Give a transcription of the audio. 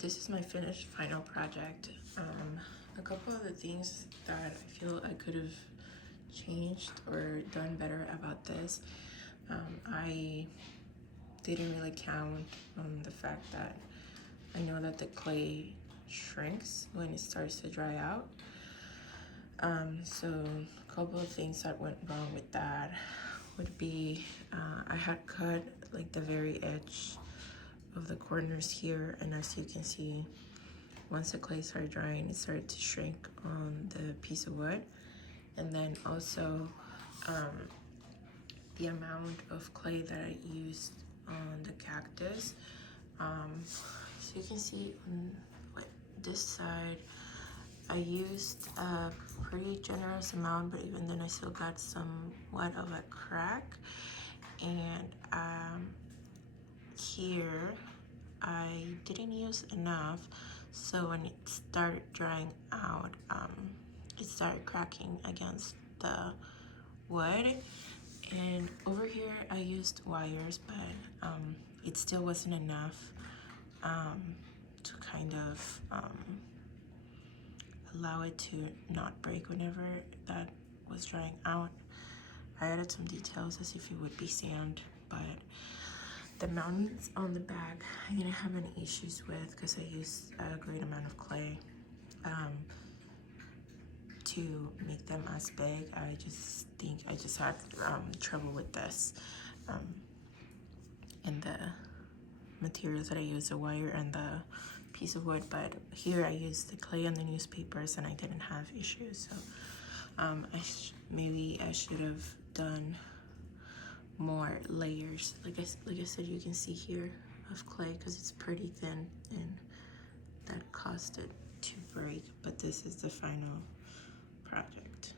This is my finished final project. A couple of the things that I feel I could have changed or done better about this. I didn't really count on the fact that I know that the clay shrinks when it starts to dry out. So a couple of things that went wrong with that would be I had cut like the very edge of the corners here, and as you can see, once the clay started drying, it started to shrink on the piece of wood. And then also the amount of clay that I used on the cactus. So you can see on this side, I used a pretty generous amount, but even then I still got somewhat of a crack. And here I didn't use enough, so when it started drying out, it started cracking against the wood. And over here I used wires, but it still wasn't enough to kind of allow it to not break whenever that was drying out. I added some details as if it would be sand, but the mountains on the back I didn't have any issues with because I used a great amount of clay to make them as big. I just think I just had trouble with this and the materials that I used, the wire and the piece of wood. But here I used the clay and the newspapers and I didn't have issues. So maybe I should have done more layers, like I said, you can see here, of clay, because it's pretty thin and that caused it to break. But this is the final project.